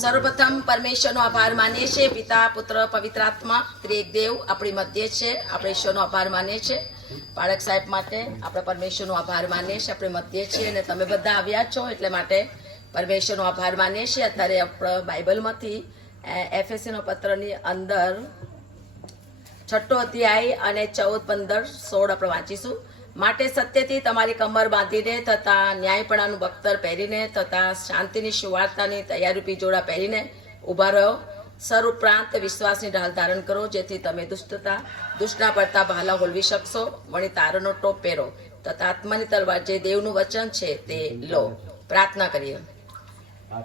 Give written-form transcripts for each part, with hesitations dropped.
સર્વપ્રથમ પરમેશ્વરનો આભાર માનીએ છીએ. પિતા, પુત્ર, પવિત્ર આત્મા ત્રિએક દેવ આપણી મધ્ય છે. આપણે ઈશ્વરનો આભાર માનીએ છીએ. બાળક સાહેબ માટે આપણે પરમેશ્વરનો આભાર માનીએ છીએ. આપણે મધ્ય છીએ અને તમે બધા આવ્યા છો એટલે માટે પરમેશ્વરનો આભાર માનીએ છીએ. અત્યારે આપણે બાઇબલમાંથી એફએસસીનો પત્રની અંદર 6 અધ્યાય અને 14, 15, 16 આપણે વાંચીશું. માટે સત્યથી તમારી કમર બાંધીને તથા ન્યાયપણાનું બખ્તર પહેરીને તથા શાંતિની સુવાર્તાની તૈયારૂપી જોડા પહેરીને ઊભા રહો. સર ઉપરાંત વિશ્વાસની ઢાલ ધારણ કરો, જેથી તમે દુષ્ટના પડતા ભાલા હોલવી શકશો. વળી તારનો ટોપ પહેરો તથા આત્માની તલવાર જે દેવનું વચન છે તે લો. પ્રાર્થના કરીએ.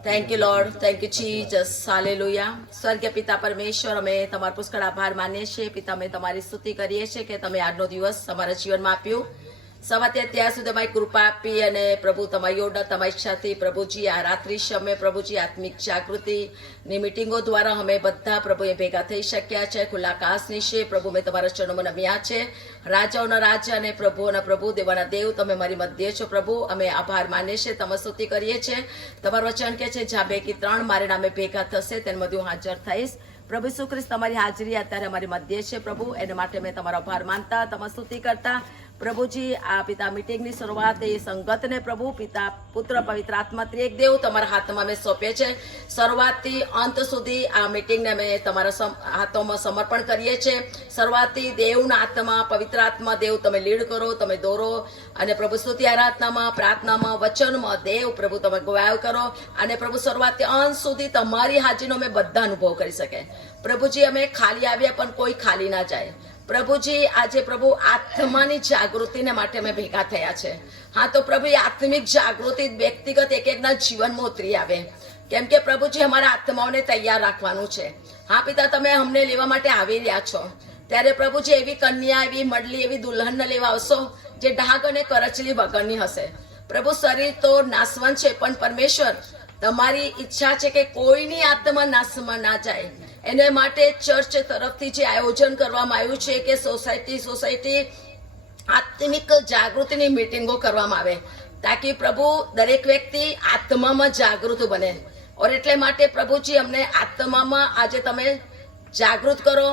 Thank you lord, thank you Jesus, hallelujah. સ્વર્ગીય પિતા પરમેશ્વર, અમે તમારો પુષ્કળ આભાર માનીએ છીએ. પિતા, અમે તમારી સ્તુતિ કરીએ છીએ કે તમે આજનો દિવસ તમારા જીવનમાં આપ્યું. સવારથી અત્યાર સુધી તમારી કૃપા આપી અને પ્રભુ તમારી ઓર્ડર, તમારી ઈચ્છાથી પ્રભુજી આ રાત્રિ સમય પ્રભુજી આત્મિક જાગૃતિની મિટિંગો દ્વારા અમે બધા પ્રભુએ ભેગા થઈ શક્યા છે. ખુલ્લા આકાશ નીચે પ્રભુ મેં તમારા ચરણોમાં નમ્યા છે. રાજાઓના રાજા અને પ્રભુઓના પ્રભુ, દેવાના દેવ, તમે મારી મધ્ય છો પ્રભુ. અમે આભાર માનીએ છીએ, તમે સ્તુતિ કરીએ છીએ. તમારું વચન કે છે જ્યાં 2 કે 3 મારે નામે ભેગા થશે તેના બધું હાજર થઈશ. પ્રભુ ઈસુ ખ્રિસ્ત તમારી હાજરી અત્યારે અમારી મધ્ય છે પ્રભુ. એના માટે મેં તમારો આભાર માનતા, તમારી સ્તુતિ કરતા પ્રભુજી. આ પિતા મીટિંગની શરૂઆત એ સંગતને પ્રભુ, પિતા, પુત્ર, પવિત્ર આત્મા ત્રિએક દેવ તમારા હાથમાં મેં સોંપે છે. શરૂઆતથી અંત સુધી આ મીટિંગને અમે તમારા હાથોમાં સમર્પણ કરીએ છીએ. શરૂઆતથી દેવના આત્મા, પવિત્ર આત્મા દેવ તમે લીડ કરો, તમે દોરો અને પ્રભુ સ્તુતિ આરાધનામાં, પ્રાર્થનામાં, વચનમાં દેવ પ્રભુ તમે ગવાય કરો અને પ્રભુ શરૂઆતથી અંત સુધી તમારી હાજરીનો અમે બધા અનુભવ કરી શકે. પ્રભુજી, અમે ખાલી આવ્યા પણ કોઈ ખાલી ના જાય. પ્રભુજી, આજે પ્રભુ આત્માની જાગૃતિને માટે અમે ભેગા થયા છે. હા, તો પ્રભુ એ આત્મિક જાગૃતિ વ્યક્તિગત એકના જીવનમાં ઉતરી આવે, કેમ કે પ્રભુજી અમારા આત્માઓને તૈયાર રાખવાનું છે. હા પિતા, તમે અમને લેવા માટે આવી રહ્યા છો ત્યારે પ્રભુજી એવી કન્યા, એવી મડલી, એવી દુલ્હનને લેવા આવશો જે ડાઘ અને કરચલી વગરની હશે. પ્રભુ, શરીર તો નાશવંત છે પણ પરમેશ્વર તમારી ઈચ્છા છે કે કોઈની આત્મા નાશમાં ના જાય. એને માટે ચર્ચ તરફથી જે આયોજન કરવામાં આવ્યું છે કે સોસાયટી આત્મિક જાગૃતિની મિટિંગો કરવામાં આવે તાકી પ્રભુ દરેક વ્યક્તિ આત્મામાં જાગૃત બને. ઓર એટલે માટે પ્રભુજી અમને આત્મામાં આજે તમે જાગૃત કરો.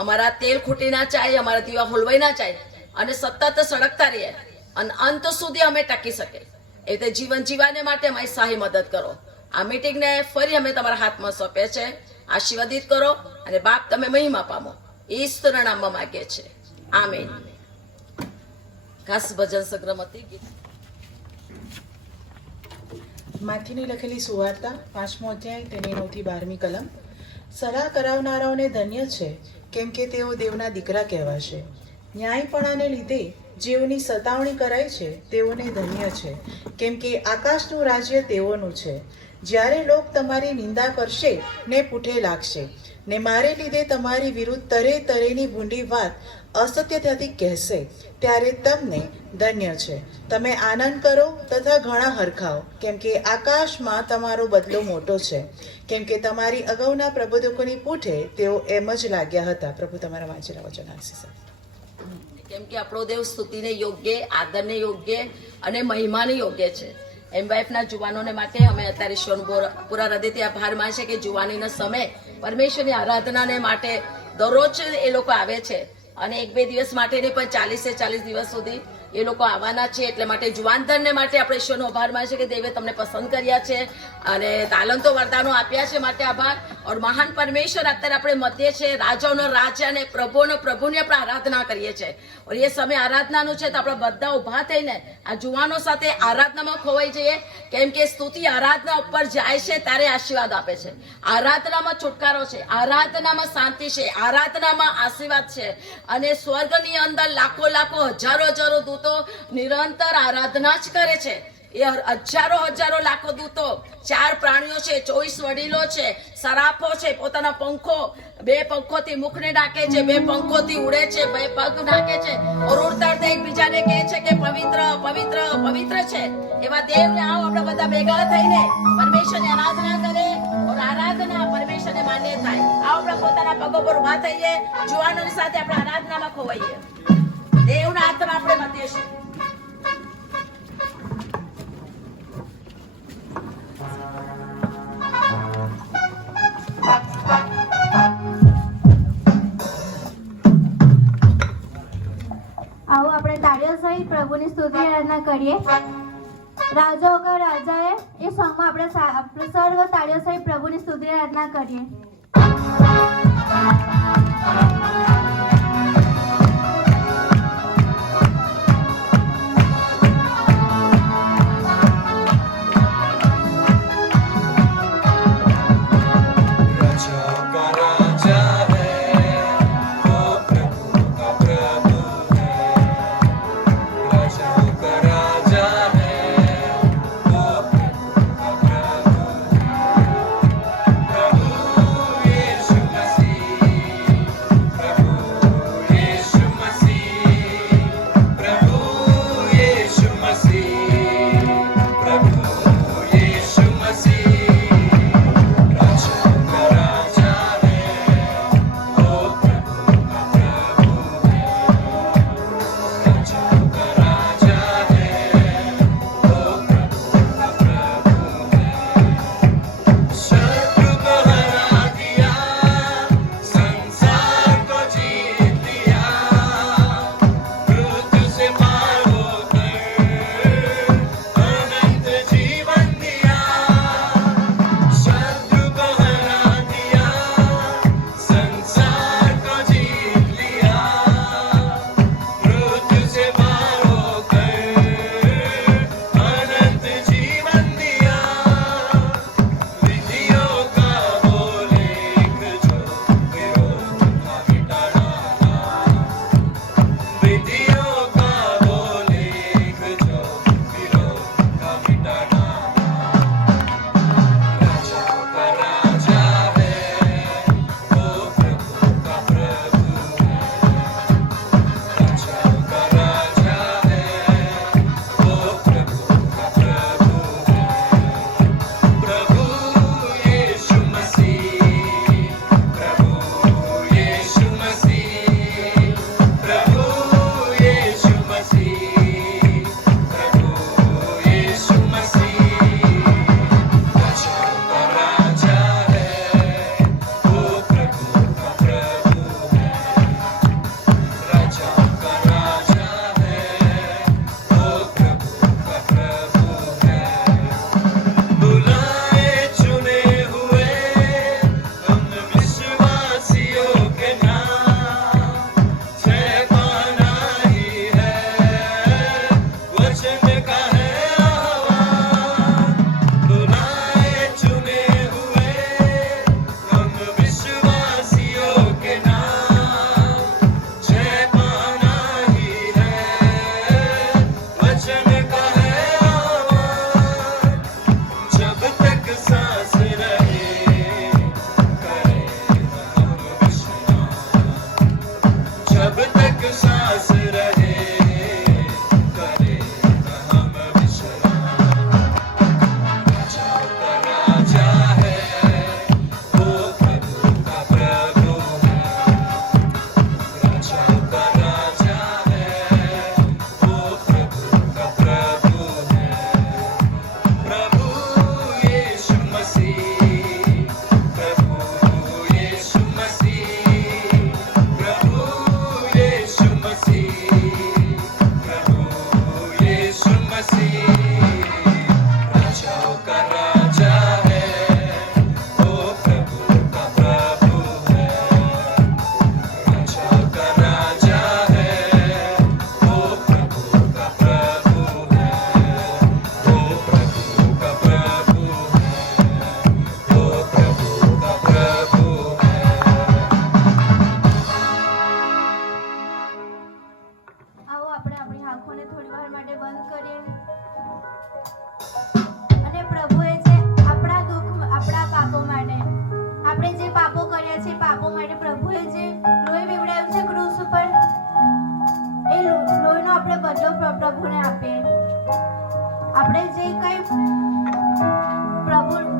અમારા તેલ ખૂટી ના જાય, અમારા દીવા હોલવાઈ ના જાય અને સતત સળગતા રહીએ અને અંત સુધી અમે ટકી શકે એ રીતે જીવન જીવવાને માટે અમારી સહાય મદદ કરો. આ મિટિંગને ફરી અમે તમારા હાથમાં સોંપે છે. આશીર્વાદિત કરો અને બાપ તમે મહિમા પામો. ઈશ્વરના નામમાં માગીએ છીએ, આમીન. ખાસ ભજન સંગ્રહમાંથી ગીત. માથીની લખેલી સુવાર્તા 5મો અધ્યાય તેની 9 થી 12મી કલમ. સલાહ કરાવનારાઓને ધન્ય છે, કેમ કે તેઓ દેવના દીકરા કહેવાશે. ન્યાયપણાને લીધે જેઓની સતાવણી કરાય છે તેઓને ધન્ય છે, કેમ કે આકાશનું રાજ્ય તેઓનું છે. જ્યારે લોક તમારી નિંદા કરશે ને પૂઠે લાગશે ને મારે લીધે તમારી વિરુદ્ધ તરેની ભૂંડી વાત અસત્યતાથી કહેશે, ત્યારે તમને ધન્ય છે. તમે આનંદ કરો તથા ઘણા હરખાઓ, કેમ કે આકાશમાં તમારો બદલો મોટો છે. કેમ કે તમારી અગાઉના પ્રબોધકોની પૂઠે તેઓ એમ જ લાગ્યા હતા. પ્રભુ તમારા વાંચેલા વચન આશીષ. કેમ કે આપણો દેવ સ્તુતિને યોગ્ય, આદરને યોગ્ય અને મહિમાને યોગ્ય છે. એમવાઈફના જુવાનોને માટે અમે અત્યારે ઈશ્વરનું પૂરા હૃદયથી આભાર માનીએ છીએ કે જુવાનીનો સમય પરમેશ્વરની આરાધનાને માટે દરરોજ એ લોકો આવે છે અને 1-2 દિવસ માટે નહીં પણ 40 દિવસ સુધી એ લોકો આવવાના છે. એટલે માટે જુવાનધનને માટે આપણે ઈશ્વરનો આભાર માનીએ છીએ કે દેવે તમને પસંદ કર્યા છે અને તાલંતો વરદાનો આપ્યા છે માટે આભાર. ઓર મહાન પરમેશ્વર અત્યારે આપણે મધ્ય છે. રાજાઓનો રાજા અને પ્રભુની આપણે આરાધના કરીએ છીએ. ઓર એ સમય આરાધનાનું છે તો આપણે બધા ઊભા થઈને આ જુવાનો સાથે આરાધનામાં ખોવાઈ જઈએ, કેમ કે સ્તુતિ આરાધના ઉપર જાય છે ત્યારે આશીર્વાદ આપે છે. આરાધનામાં છુટકારો છે, આરાધનામાં શાંતિ છે, આરાધનામાં આશીર્વાદ છે અને સ્વર્ગની અંદર લાખો હજારો દૂતો નિરંતર આરાધના જ કરે છે. એ હજારો લાખો દૂતો, 4 પ્રાણીઓ છે, 24 વડીલો છે, સરાફો છે, પોતાના પંખો 2 પંખોથી મુખને ઢાંકે છે, 2 પંખોથી ઉડે છે, 2 પગ ઢાંકે છે ઓર ઉડતા એકબીજાને કહે છે કે પવિત્ર પવિત્ર પવિત્ર છે. એવા દેવને આવો આપણે બધા ભેગા થઈને પરમેશ્વરની આરાધના કરે ઓર આરાધના પરમેશ્વરને માન્ય થાય. આવો આપણે પોતાના પગો પર ઉભા થઈએ, જુવાનોની સાથે આપણે આરાધનામાં ખોવાઈએ. દેવના હાથમાં આપણે મધ્ય છે. પ્રભુની સ્તુતિ આરાધના કરીએ. રાજાઓ કા રાજાએ એ સોંગમાં આપણે સર્વ તાળીઓ સહિત પ્રભુની સ્તુતિ આરાધના કરીએ.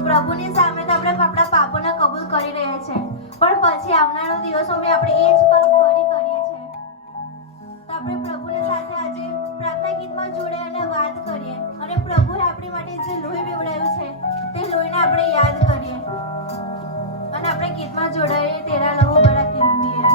પ્રભુની સામે તો આપણે આપણા પાપોને કબૂલ કરી રહ્યા છે, પણ પછી આવનારા દિવસોમાં આપણે એ જ પાપ ફરી કરીએ છીએ. તો આપણે પ્રભુની સાથે આજે પ્રાર્થના ગીતમાં જોડે અને વાત કરીએ અને પ્રભુએ આપણી માટે જે લોહી પીવડાવ્યું છે તે લોહીને આપણે યાદ કરીએ અને આપણે ગીતમાં જોડાઈએ તેરા લહુ બડા કિંમતી હૈ.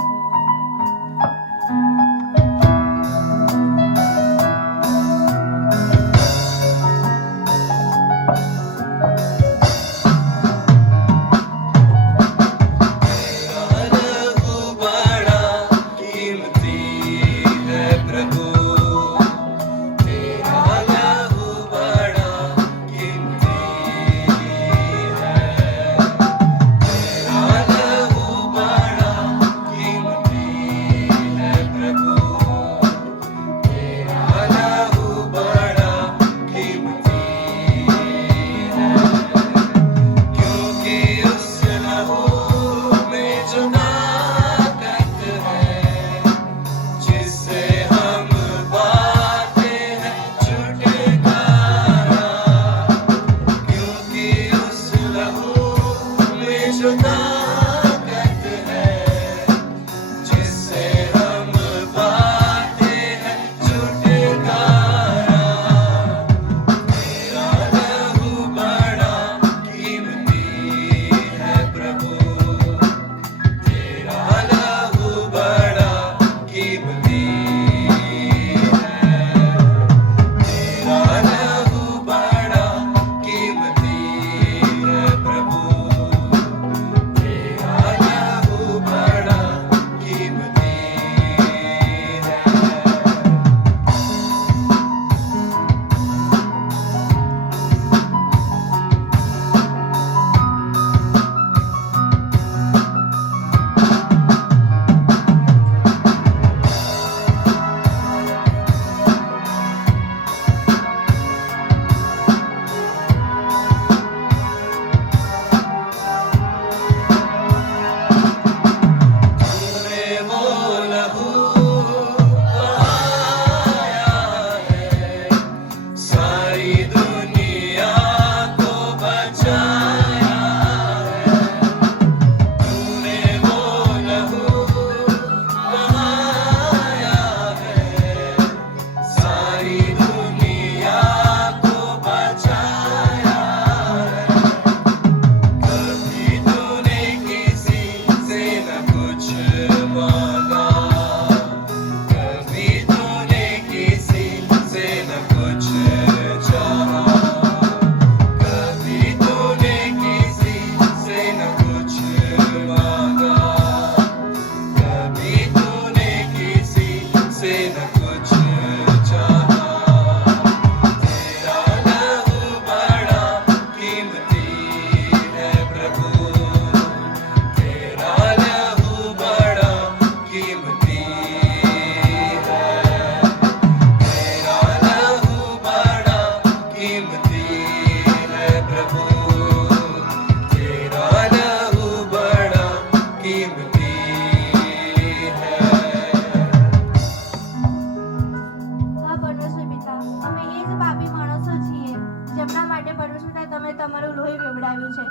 વેવડાવ્યું છે.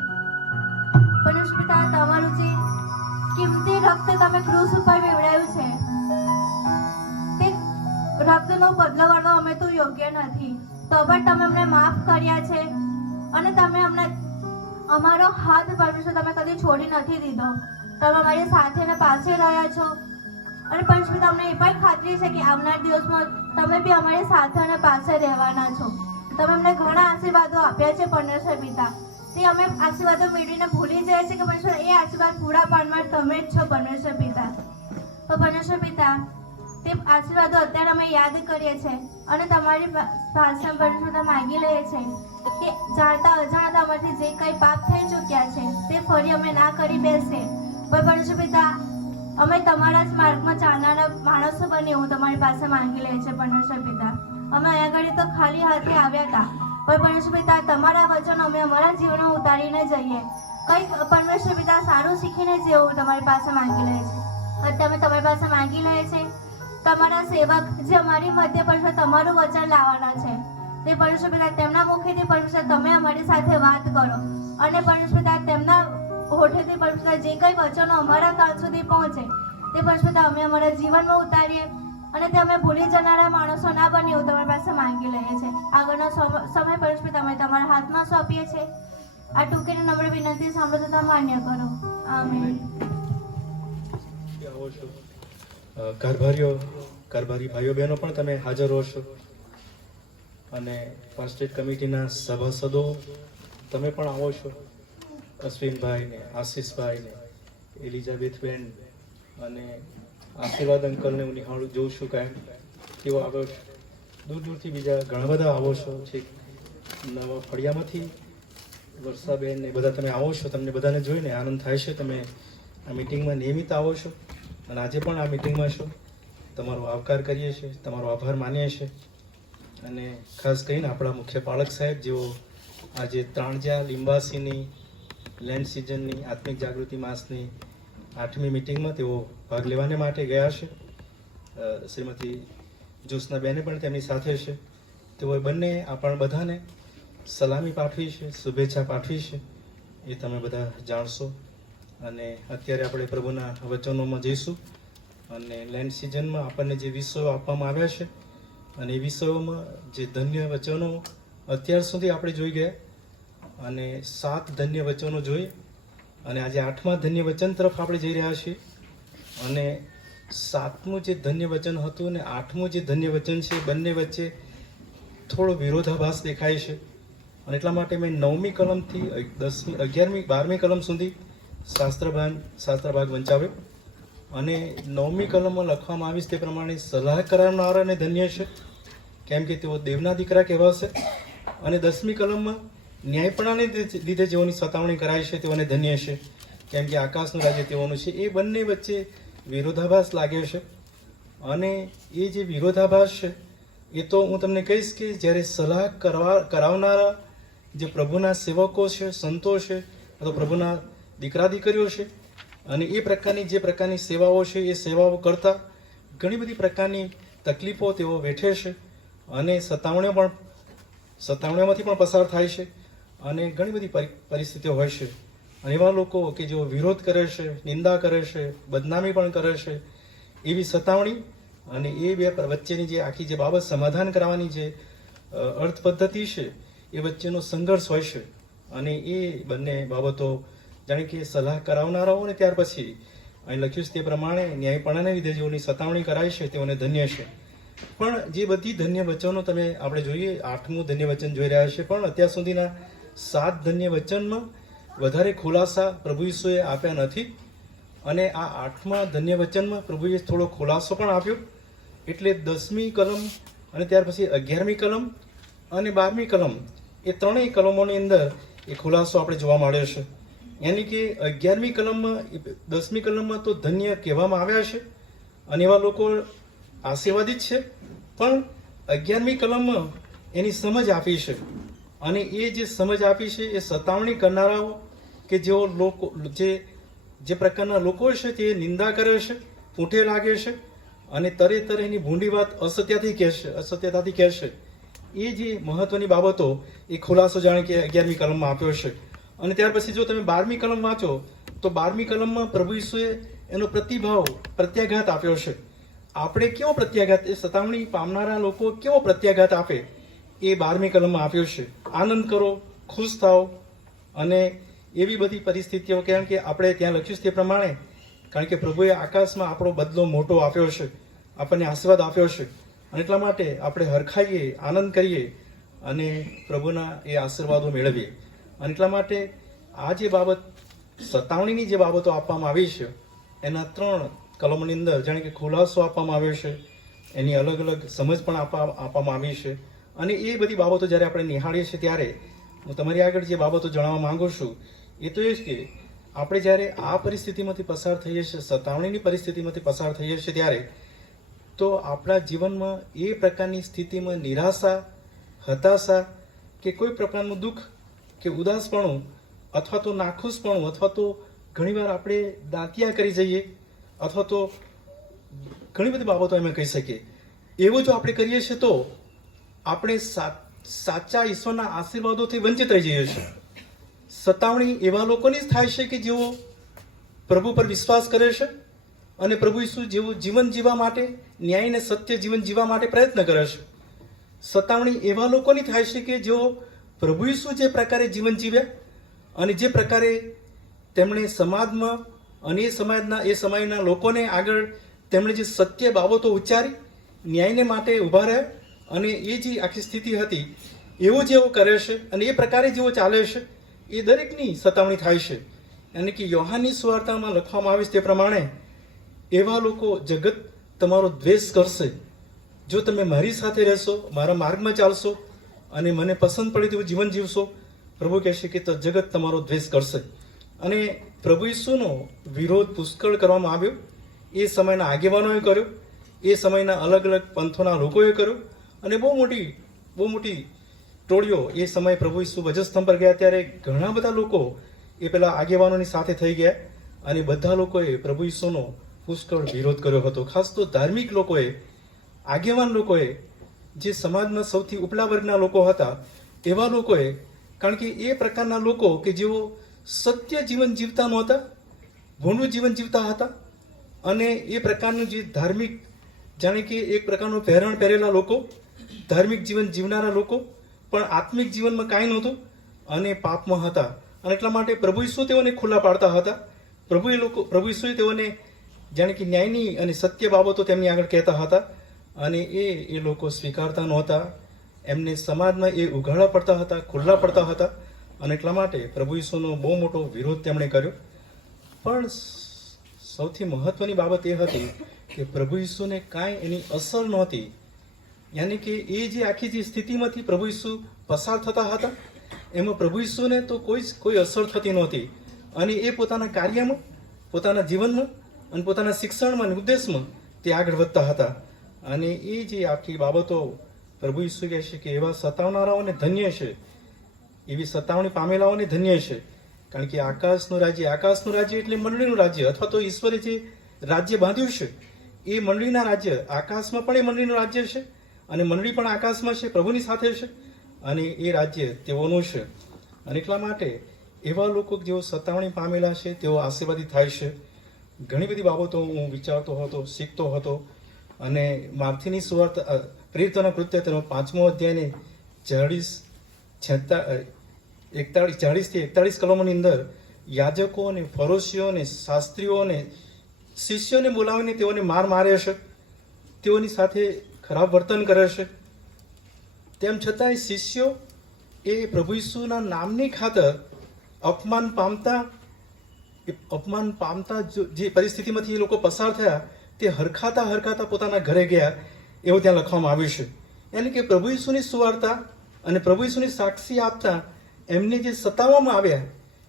પરમેશ્વર પિતા, તમારું જે કિંમતી રક્ત તમે ક્રૂસ ઉપર વેવડાવ્યું છે, તે રક્તનો બદલો કરવા અમે તો યોગ્ય નથી, તો પણ તમે અમને માફ કર્યા છે અને તમે અમને અમારો હાથ પરમેશ્વર તમે કદી છોડી નથી દીધો. તમે અમારી સાથે ને પાસે રહ્યા છો અને પરમેશ્વર અમને એ પણ ખાતરી છે કે આવનાર દિવસમાં તમે બી અમારી સાથે અને પાસે રહેવાના છો. તમે અમને ઘણા આશીર્વાદો આપ્યા છે પરમેશ્વર પિતા, તે અમે આશીર્વાદો મેળવીને ભૂલી જાય છે કે પરમેશ્વર એ આશીર્વાદ પૂરા પાડનાર તમે જ છો પરમેશ્વર પિતા. તો પરમેશ્વર પિતા, તે આશીર્વાદો અત્યારે અમે યાદ કરીએ છીએ અને તમારી પાસે પરમેશ્વર માગી લઈએ છીએ કે જાણતા અજાણતા અમારથી જે કંઈ પાપ થઈ ચૂક્યા છે તે ફરી અમે ના કરી બેસીએ. પણ પરમેશ્વર પિતા, અમે તમારા જ માર્ગમાં ચાલનારા માણસો બની હું તમારી પાસે માંગી લઈએ છીએ પરમેશ્વર પિતા. અમે અહીંયા આગળ તો ખાલી હાથે આવ્યા હતા, પણ પરમેશ્વર પિતા તમારા વચનો અમે અમારા જીવનમાં ઉતારીને જઈએ, કંઈક પરમેશ્વર પિતા સારું શીખીને જેવું તમારી પાસે માંગી લઈએ છીએ. અત્યારે અમે તમારી પાસે માંગી લઈએ છીએ તમારા સેવક જે અમારી મધ્ય પરમેશ્વર તમારું વચન લાવવાના છે, તે પરમેશ્વર પિતા તેમના મુખેથી પરમેશ્વર તમે અમારી સાથે વાત કરો અને પરમેશ્વર પિતા તેમના હોઠેથી પરમેશ્વર જે કંઈ વચનો અમારા કાન સુધી પહોંચે તે પરમેશ્વર અમે અમારા જીવનમાં ઉતારીએ અને તે અમે ભૂલી જનારા માણસો ના બની એવું તમારી પાસે માંગી લઈએ છીએ. આગળનો સમય પરમેશ્વર અમે તમારા હાથમાં સોંપીએ છીએ. આ ટૂંકીને નમ્ર વિનંતી સાંભળો તથા માન્ય કરો. આમેન. કારભારી ભાઈઓ બહેનો પણ તમે હાજર હો છો અને ફર્સ્ટ એડ કમિટીના સભાસદો તમે પણ આવો છો. અશ્વિનભાઈ ને આશીષભાઈ ને એલિઝાબેથબેન અને આશીર્વાદ અંકલને હું નિહાળું જોઉં છું કાયમ તેઓ આગળ દૂર દૂરથી બીજા ઘણા બધા આવો છો. છેક નવા ફળિયામાંથી વર્ષાબેન ને બધા તમે આવો છો. તમને બધાને જોઈને આનંદ થાય છે. તમે આ મિટિંગમાં નિયમિત આવો છો અને આજે પણ આ મિટિંગમાં છો. તમારો આવકાર કરીએ છીએ, તમારો આભાર માનીએ છીએ અને ખાસ કરીને આપણા મુખ્ય પાળક સાહેબ જેઓ આજે ત્રાણજા લિંબાસીની લેન્ડ સિઝનની આત્મિક જાગૃતિ માસની 8મી મિટિંગમાં તેઓ ભાગ લેવાને માટે ગયા છે. શ્રીમતી જ્યોત્સનાબેને પણ તેમની સાથે છે. તેઓએ બંને આપણ બધાને સલામી પાઠવી છે, શુભેચ્છા પાઠવી છે, એ તમે બધા જાણશો. અને અત્યારે આપણે પ્રભુના વચનોમાં જઈશું અને લેન્ડ સિઝનમાં આપણને જે વિષયો આપવામાં આવ્યા છે અને એ વિષયોમાં જે ધન્ય વચનો અત્યાર સુધી આપણે જોઈ ગયા અને 7 ધન્ય વચનો જોઈ અને આજે 8મા ધન્ય વચન તરફ આપણે જઈ રહ્યા છીએ. અને 7મું જે ધન્ય વચન હતું અને 8મું જે ધન્ય વચન છે બંને વચ્ચે થોડો વિરોધાભાસ દેખાય છે અને એટલા માટે મેં 9મી કલમથી 10મી 11મી 12મી કલમ સુધી શાસ્ત્રભાગ વંચાવ્યો અને 9મી કલમમાં લખવામાં આવીશ તે પ્રમાણે સલાહ કરાવનારાને ધન્ય છે કેમ કે તેઓ દેવના દીકરા કહેવાશે. અને 10મી કલમમાં ન્યાયપણાને લીધે જેઓની સતાવણી કરાય છે તેઓને ધન્ય છે કેમ કે આકાશનું રાજ્ય તેઓનું છે. એ બંને વચ્ચે વિરોધાભાસ લાગે છે અને એ જે વિરોધાભાસ છે એ તો હું તમને કહીશ કે જ્યારે સલાહ કરાવનારા જે પ્રભુના સેવકો છે, સંતો છે અથવા પ્રભુના દીકરા દીકરીઓ છે અને એ પ્રકારની જે પ્રકારની સેવાઓ છે એ સેવાઓ કરતાં ઘણી બધી પ્રકારની તકલીફો તેઓ વેઠે છે અને સતાવણીઓમાંથી પણ પસાર થાય છે અને ઘણી બધી પરિસ્થિતિઓ હોય છે. અને એવા લોકો કે જેઓ વિરોધ કરે છે, નિંદા કરે છે, બદનામી પણ કરે છે, એવી સતાવણી અને એ બે વચ્ચેની જે આખી જે બાબત સમાધાન કરવાની જે અર્થ પદ્ધતિ છે એ વચ્ચેનો સંઘર્ષ હોય છે. અને એ બંને બાબતો જાણે કે સલાહ કરાવનારાઓ ને ત્યાર પછી અહીં લખ્યું છે તે પ્રમાણે ન્યાયપણાને લીધે જેઓની સતાવણી કરાય છે તેઓને ધન્ય છે. પણ જે બધી ધન્ય વચનો તમે આપણે જોઈએ 8મું ધન્ય વચન જોઈ રહ્યા છે પણ અત્યાર સુધીના 7 ધન્ય વચનમાં વધારે ખુલાસા પ્રભુ ઈસુએ આપ્યા નથી અને આ 8મા ધન્ય વચનમાં પ્રભુએ થોડો ખુલાસો પણ આપ્યો. એટલે 10મી કલમ અને ત્યાર પછી 11મી કલમ અને 12મી કલમ એ ત્રણેય કલમોની અંદર એ ખુલાસો આપણે જોવા મળ્યો છે. યાની કે 11મી કલમમાં 10મી કલમમાં તો ધન્ય કહેવામાં આવ્યા છે અને એવા લોકો આશીર્વાદિત છે પણ 11મી કલમમાં એની સમજ આપી છે અને એ જે સમજ આપી છે એ સતાવણી કરનારાઓ કે જેઓ લોકો જે પ્રકારના લોકો છે તે નિંદા કરે છે, પૂંઠે લાગે છે અને તરેની ભૂંડી વાત અસત્યતાથી કહેશે. એ જે મહત્વની બાબતો એ ખુલાસો જાણે કે 11મી કલમમાં આપ્યો છે અને ત્યાર પછી જો તમે 12મી કલમ વાંચો તો 12મી કલમમાં પ્રભુ ઈસુએ એનો પ્રત્યાઘાત આપ્યો છે. આપણે કેવો પ્રત્યાઘાત, એ સતાવણી પામનારા લોકો કેવો પ્રત્યાઘાત આપે એ 12મી કલમમાં આપ્યો છે. આનંદ કરો, ખુશ થાઓ, અને એવી બધી પરિસ્થિતિઓ, કારણ કે આપણે ત્યાં લખ્યું છે તે પ્રમાણે, કારણ કે પ્રભુએ આકાશમાં આપણો બદલો મોટો આપ્યો છે, આપણને આશીર્વાદ આપ્યો છે, અને એટલા માટે આપણે હરખાઈએ, આનંદ કરીએ અને પ્રભુના એ આશીર્વાદો મેળવીએ. અને એટલા માટે આ જે બાબત, સતાવણીની જે બાબતો આપવામાં આવી છે એના 3 કલમની અંદર જાણે કે ખુલાસો આપવામાં આવ્યો છે, એની અલગ અલગ સમજ પણ આપવામાં આવી છે. અને એ બધી બાબતો જ્યારે આપણે નિહાળીએ છીએ ત્યારે હું તમારી આગળ જે બાબતો જણાવવા માંગુ છું એ તો એ જ કે આપણે જ્યારે આ પરિસ્થિતિમાંથી પસાર થઈએ છીએ, સતાવણીની પરિસ્થિતિમાંથી પસાર થઈએ છીએ, ત્યારે તો આપણા જીવનમાં એ પ્રકારની સ્થિતિમાં નિરાશા, હતાશા કે કોઈ પ્રકારનું દુઃખ કે ઉદાસપણું અથવા તો નાખુશપણું અથવા તો ઘણીવાર આપણે દાંતિયા કરી જઈએ અથવા તો ઘણી બધી બાબતો એમ કહી શકીએ, એવું જો આપણે કરીએ છીએ તો આપણે સાચા ઈશ્વરના આશીર્વાદોથી વંચિત રહી જઈએ છીએ. સતાવણી એવા લોકોની જ થાય છે કે જેઓ પ્રભુ પર વિશ્વાસ કરે છે અને પ્રભુ ઈસુ જેવું જીવન જીવવા માટે, ન્યાય અને સત્ય જીવન જીવવા માટે પ્રયત્ન કરે છે. સતાવણી એવા લોકોની થાય છે કે જેઓ પ્રભુ ઈસુ જે પ્રકારે જીવન જીવ્યા અને જે પ્રકારે તેમણે સમાજમાં અને એ સમયના લોકોને આગળ તેમણે જે સત્ય બાબતો ઉચ્ચારી, ન્યાયને માટે ઊભા રહ્યા અને એ જે આખી સ્થિતિ હતી એવું જેવો કરે છે અને એ પ્રકારે જેવો ચાલે છે, એ દરેકની સતાવણી થાય છે. અને કે યોહાનની સુવાર્તામાં લખવામાં આવે છે તે પ્રમાણે એવા લોકો જગત તમારો દ્વેષ કરશે જો તમે મારી સાથે રહેશો, મારા માર્ગમાં ચાલશો અને મને પસંદ પડે તેવું જીવન જીવશો. પ્રભુ કહેશે કે તો જગત તમારો દ્વેષ કરશે. અને પ્રભુ ઈસુનો વિરોધ પુષ્કળ કરવામાં આવ્યો. એ સમયના આગેવાનોએ કર્યો, એ સમયના અલગ અલગ પંથોના લોકોએ કર્યો, અને બહુ મોટી ટોળીઓ એ સમયે પ્રભુ ઈસુ વજસ્તંભ પર ગયા ત્યારે ઘણા બધા લોકો એ પેલા આગેવાનોની સાથે થઈ ગયા અને બધા લોકોએ પ્રભુ ઈસુનો પુષ્કળ વિરોધ કર્યો હતો. ખાસ તો ધાર્મિક લોકોએ, આગેવાન લોકોએ, જે સમાજના સૌથી ઉપલા વર્ગના લોકો હતા એવા લોકોએ, કારણ કે એ પ્રકારના લોકો કે જેઓ સત્ય જીવન જીવતા નહોતા, ભોંડું જીવન જીવતા હતા, અને એ પ્રકારનું જે ધાર્મિક, જાણે કે એક પ્રકારનું પહેરણ પહેરેલા લોકો, ધાર્મિક જીવન જીવનારા લોકો, પણ આત્મિક જીવનમાં કાંઈ નહોતું અને પાપમાં હતા. અને એટલા માટે પ્રભુ ઈસુ તેઓને ખુલ્લા પાડતા હતા. પ્રભુ ઈસુએ તેઓને જાણે કે ન્યાયની અને સત્ય બાબતો તેમની આગળ કહેતા હતા, અને એ લોકો સ્વીકારતા નહોતા. એમને સમાજમાં એ ઉઘાડા પડતા હતા, ખુલ્લા પડતા હતા, અને એટલા માટે પ્રભુ ઈસુનો બહુ મોટો વિરોધ તેમણે કર્યો. પણ સૌથી મહત્વની બાબત એ હતી કે પ્રભુ ઈસુને કાંઈ એની અસર નહોતી. યાની કે એ જે આખી જે સ્થિતિમાંથી પ્રભુ ઈસુ પસાર થતા હતા એમાં પ્રભુ ઈસુને તો કોઈ અસર થતી નહોતી, અને એ પોતાના કાર્યમાં, પોતાના જીવનમાં અને પોતાના શિક્ષણમાં અને ઉદ્દેશમાં તે આગળ વધતા હતા. અને એ જે આખી બાબતો પ્રભુ ઈસુ કહે છે કે એવા સતાવનારાઓને ધન્ય છે, એવી સતાવણી પામેલાઓને ધન્ય છે, કારણ કે આકાશનું રાજ્ય એટલે મંડળીનું રાજ્ય, અથવા તો ઈશ્વરે જે રાજ્ય બાંધ્યું છે એ મંડળીના રાજ્ય, આકાશમાં પણ એ મંડળીનું રાજ્ય છે અને મંડળી પણ આકાશમાં છે, પ્રભુની સાથે છે, અને એ રાજ્ય તેઓનું છે. અને એટલા માટે એવા લોકો જેઓ સતાવણી પામેલા છે તેઓ આશીર્વાદિત થાય છે. ઘણી બધી બાબતો હું વિચારતો હતો, શીખતો હતો, અને માર્થીની સુવાર્તા, પ્રેરિતોના કૃત્ય તેનો 5મો અધ્યાયને 40 થી 41 કલમોની અંદર યાજકો અને ફરોશીઓ અને શાસ્ત્રીઓ અને શિષ્યોને બોલાવીને તેઓને મારે છે, તેઓની સાથે ખરાબ વર્તન કરે છે. તેમ છતાંય શિષ્યો એ પ્રભુ ઈસુના નામની ખાતર અપમાન પામતા જે પરિસ્થિતિમાંથી એ લોકો પસાર થયા તે હરખાતા પોતાના ઘરે ગયા, એવું ત્યાં લખવામાં આવ્યું છે. યાની કે પ્રભુ ઈસુની સુવાર્તા અને પ્રભુ ઈસુની સાક્ષી આપતા એમને જે સતાવવામાં આવ્યા,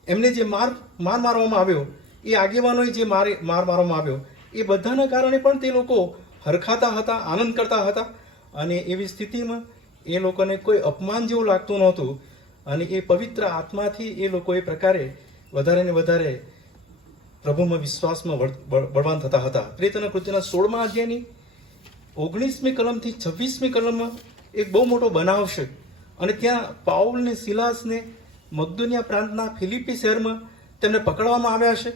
એમને જે માર મારવામાં આવ્યો, એ આગેવાનોએ જે મારવામાં આવ્યો, એ બધાના કારણે પણ તે લોકો હરખાતા હતા, આનંદ કરતા હતા, અને એવી સ્થિતિમાં એ લોકોને કોઈ અપમાન જેવું લાગતું નહોતું, અને એ પવિત્ર આત્માથી એ લોકો એ પ્રકારે વધારે ને વધારે પ્રભુમાં વિશ્વાસમાં બળવાન થતા હતા. પ્રેરિતોના કૃત્યના 16મા અધ્યાયની 19મી કલમથી 26મી કલમમાં એક બહુ મોટો બનાવ છે, અને ત્યાં પાઉલ ને સિલાસને મકદુનિયા પ્રાંતના ફિલિપી શહેરમાં તેમને પકડવામાં આવ્યા છે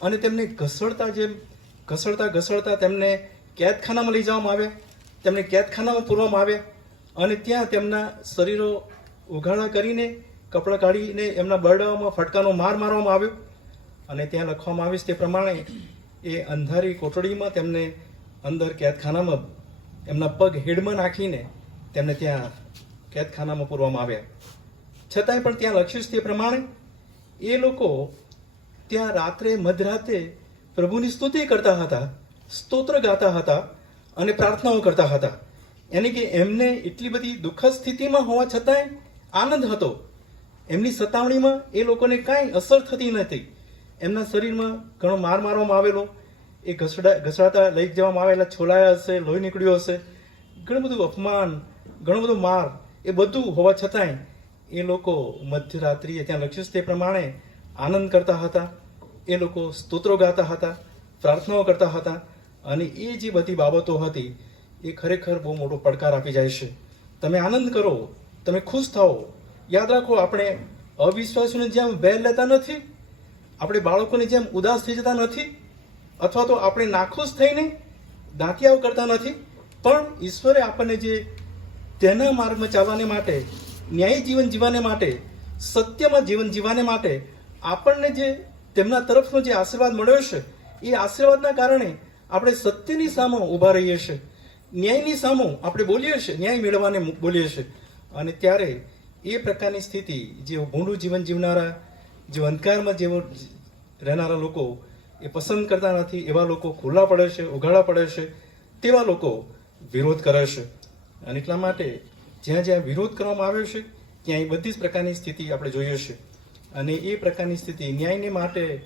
અને તેમને ઘસડતા તેમને કેદખાનામાં લઈ જવામાં આવ્યા, તેમને કેદખાનામાં પૂરવામાં આવ્યા અને ત્યાં તેમના શરીરો ઉઘાડા કરીને કપડાં કાઢીને એમના બરડાઓમાં ફટકાનો માર મારવામાં આવ્યો અને ત્યાં લખવામાં આવ્યું છે તે પ્રમાણે એ અંધારી કોટડીમાં તેમને અંદર કેદખાનામાં એમના પગ હેડમાં નાખીને તેમને ત્યાં કેદખાનામાં પૂરવામાં આવ્યા. છતાંય પણ ત્યાં લખ્યું છે તે પ્રમાણે એ લોકો ત્યાં રાત્રે મધરાતે પ્રભુની સ્તુતિ કરતા હતા, સ્તોત્ર ગાતા હતા અને પ્રાર્થનાઓ કરતા હતા. યાની કે એમને એટલી બધી દુઃખદ સ્થિતિમાં હોવા છતાંય આનંદ હતો. એમની સતાવણીમાં એ લોકોને કાંઈ અસર થતી નથી. એમના શરીરમાં ઘણો માર મારવામાં આવેલો, એ ઘસડાતા લઈ જવામાં આવેલા છોલાયા હશે, લોહી નીકળ્યું હશે, ઘણું બધું અપમાન, ઘણો બધો માર, એ બધું હોવા છતાંય એ લોકો મધ્યરાત્રિએ ત્યાં લખ્યું છે તે પ્રમાણે આનંદ કરતા હતા, એ લોકો સ્તોત્રો ગાતા હતા, પ્રાર્થનાઓ કરતા હતા અને એ જે બધી બાબતો હતી એ ખરેખર બહુ મોટો પડકાર આપી જાય છે. તમે આનંદ કરો, તમે ખુશ થાઓ. યાદ રાખો, આપણે અવિશ્વાસીઓને જેમ વેર લેતા નથી, આપણે બાળકોની જેમ ઉદાસ થઈ જતા નથી, અથવા તો આપણે નાખુશ થઈને દાંતિયાઓ કરતા નથી, પણ ઈશ્વરે આપણને જે તેના માર્ગમાં ચાલવાને માટે, ન્યાયી જીવન જીવવાને માટે, સત્યમાં જીવન જીવવાને માટે આપણને જે તેમના તરફનો જે આશીર્વાદ મળ્યો છે, એ આશીર્વાદના કારણે આપણે સત્યની સામે ઊભા રહીએ છીએ, ન્યાયની સામે આપણે બોલીએ છીએ, ન્યાય મેળવવાને બોલીએ છીએ. અને ત્યારે એ પ્રકારની સ્થિતિ, જે ભૂંડું જીવન જીવનારા, જે અંધકારમાં જેવો રહેનારા લોકો એ પસંદ કરતા નથી. એવા લોકો ખુલ્લા પડે છે, ઉઘાડા પડે છે, તેવા લોકો વિરોધ કરે છે. અને એટલા માટે જ્યાં જ્યાં વિરોધ કરવામાં આવ્યો છે ત્યાં એ બધી જ પ્રકારની સ્થિતિ આપણે જોઈએ છે. અને એ પ્રકારની સ્થિતિ ન્યાયને માટે,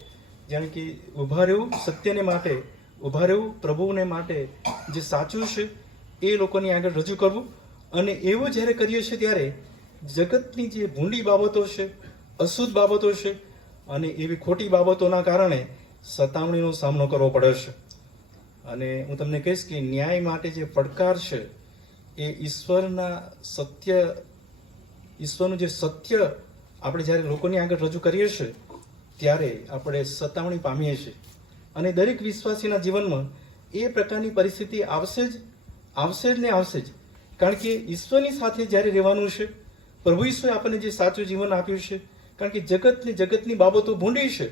જાણે કે ઊભા રહેવું, સત્યને માટે ઊભા રહેવું, પ્રભુને માટે જે સાચું છે એ લોકોની આગળ રજૂ કરવું. અને એવું જ્યારે કરીએ છીએ ત્યારે જગતની જે ભૂંડી બાબતો છે, અશુદ્ધ બાબતો છે અને એવી ખોટી બાબતોના કારણે સતાવણીનો સામનો કરવો પડે છે. અને હું તમને કહીશ કે ન્યાય માટે જે પડકાર છે એ ઈશ્વરનું જે સત્ય આપણે જ્યારે લોકોની આગળ રજૂ કરીએ છીએ ત્યારે આપણે સતાવણી પામીએ છીએ. અને દરેક વિશ્વાસીના જીવનમાં એ પ્રકારની પરિસ્થિતિ આવશે જ ને આવશે જ. કારણ કે ઈશ્વરની સાથે જ્યારે રહેવાનું છે, પ્રભુ ઈશ્વરે આપણને જે સાચું જીવન આપ્યું છે, કારણ કે જગતની બાબતો ભૂંડી છે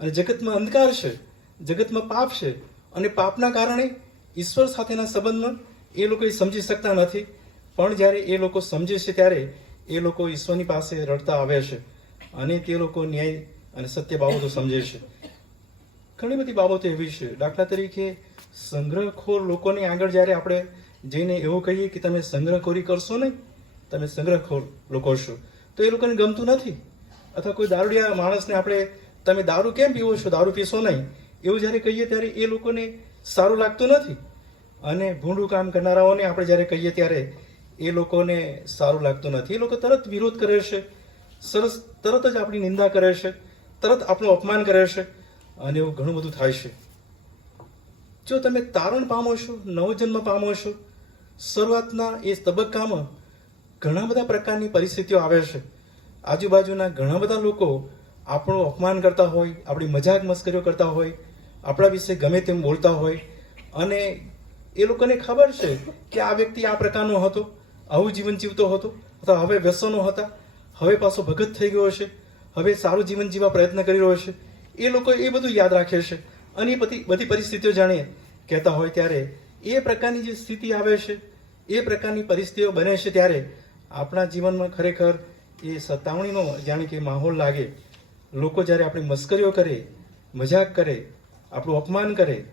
અને જગતમાં અંધકાર છે, જગતમાં પાપ છે અને પાપના કારણે ઈશ્વર સાથેના સંબંધમાં એ લોકો સમજી શકતા નથી. પણ જ્યારે એ લોકો સમજે છે ત્યારે એ લોકો ઈશ્વરની પાસે રડતા આવે છે અને તે લોકો ન્યાય અને સત્ય બાબતો સમજે છે. ઘણી બધી બાબતો એવી છે. દાખલા તરીકે સંગ્રહખોર લોકોની આગળ જ્યારે આપણે જઈને એવું કહીએ કે તમે સંગ્રહખોરી કરશો નહીં, તમે સંગ્રહખોર લોકો છો, તો એ લોકોને ગમતું નથી. અથવા કોઈ દારૂડિયા માણસને આપણે તમે દારૂ કેમ પીવો છો, દારૂ પીશો નહીં, એવું જ્યારે કહીએ ત્યારે એ લોકોને સારું લાગતું નથી. અને ભૂંડું કામ કરનારાઓને આપણે જ્યારે કહીએ ત્યારે એ લોકોને સારું લાગતું નથી. એ લોકો તરત વિરોધ કરે છે, તરત જ આપણી નિંદા કરે છે, તરત આપણું અપમાન કરે છે અને એવું ઘણું બધું થાય છે. જો તમે તારણ પામો છો, નવો જન્મ પામો છો, શરૂઆતના એ તબક્કામાં ઘણા બધા પ્રકારની પરિસ્થિતિઓ આવે છે. આજુબાજુના ઘણા બધા લોકો આપણું અપમાન કરતા હોય, આપણી મજાક મસ્કરીઓ કરતા હોય, આપણા વિશે ગમે તેમ બોલતા હોય અને એ લોકોને ખબર છે કે આ વ્યક્તિ આ પ્રકારનો હતો, આવું જીવન જીવતો હતો, અથવા હવે વ્યસનો હતા, હવે પાછો ભગત થઈ ગયો છે, હવે સારું જીવન જીવવા પ્રયત્ન કરી રહ્યો છે. એ લોકો એ બધું યાદ રાખે છે અને એ બધી પરિસ્થિતિઓ જાણે કહેતા હોય ત્યારે એ પ્રકારની જે સ્થિતિ આવે છે, એ પ્રકારની પરિસ્થિતિઓ બને છે ત્યારે આપણા જીવનમાં ખરેખર એ સતાવણીનો જાણે કે માહોલ લાગે. લોકો જ્યારે આપણી મસ્કરીઓ કરે, મજાક કરે, આપણું અપમાન કરે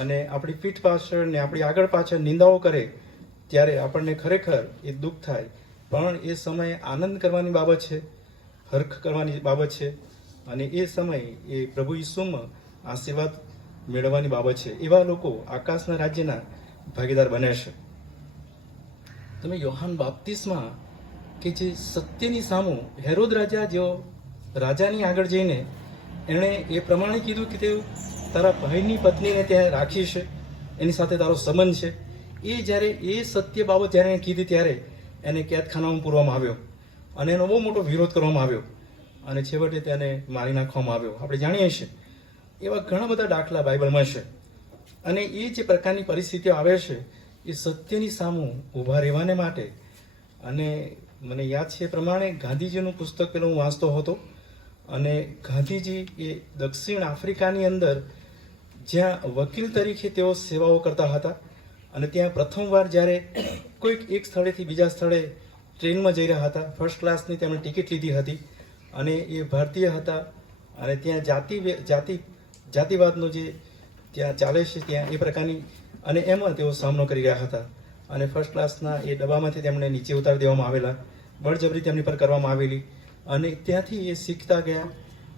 અને આપણી પીઠ પાછળ ને આપણી આગળ પાછળ નિંદાઓ કરે ત્યારે આપણને ખરેખર એ દુઃખ થાય. પણ એ સમયે આનંદ કરવાની બાબત છે, હર્ખ કરવાની બાબત છે અને એ સમય એ પ્રભુ ઈસુમાં આશીર્વાદ મેળવવાની બાબત છે. એવા લોકો આકાશના રાજ્યના ભાગીદાર બને છે. તમે યોહાન બાપ્તિસ્મા કે જે સત્યની સામું હેરોદ રાજા જેવો રાજાની આગળ જઈને એણે એ પ્રમાણે કીધું કે તે તારા ભાઈની પત્નીને ત્યાં રાખી છે, એની સાથે તારો સંબંધ છે. એ જ્યારે એ સત્ય બાબત જ્યારે એને કીધી ત્યારે એને કેદખાનામાં પૂરવામાં આવ્યો અને એનો બહુ મોટો વિરોધ કરવામાં આવ્યો. અને છેવટે તેને મારી નાખવામાં આવ્યો. આપણે જાણીએ છીએ એવા ઘણા બધા દાખલા બાઇબલમાં છે. અને એ જે પ્રકારની પરિસ્થિતિઓ આવે છે એ સત્યની સામું ઊભા રહેવાને માટે. અને મને યાદ છે એ પ્રમાણે ગાંધીજીનું પુસ્તક પેલું હું વાંચતો હતો, અને ગાંધીજી એ દક્ષિણ આફ્રિકાની અંદર જ્યાં વકીલ તરીકે તેઓ સેવાઓ કરતા હતા, અને ત્યાં પ્રથમવાર જ્યારે કોઈક એક સ્થળેથી બીજા સ્થળે ટ્રેનમાં જઈ રહ્યા હતા, ફર્સ્ટ ક્લાસની તેમણે ટિકિટ લીધી હતી, અને એ ભારતીય હતા, અને ત્યાં જાતિવાદનો જે ત્યાં ચાલે છે ત્યાં એ પ્રકારની, અને એમાં તેઓ સામનો કરી રહ્યા હતા. અને ફર્સ્ટ ક્લાસના એ ડબ્બામાંથી તેમને નીચે ઉતારી દેવામાં આવેલા, બળજબરી તેમની પર કરવામાં આવેલી, અને ત્યાંથી એ શીખતા ગયા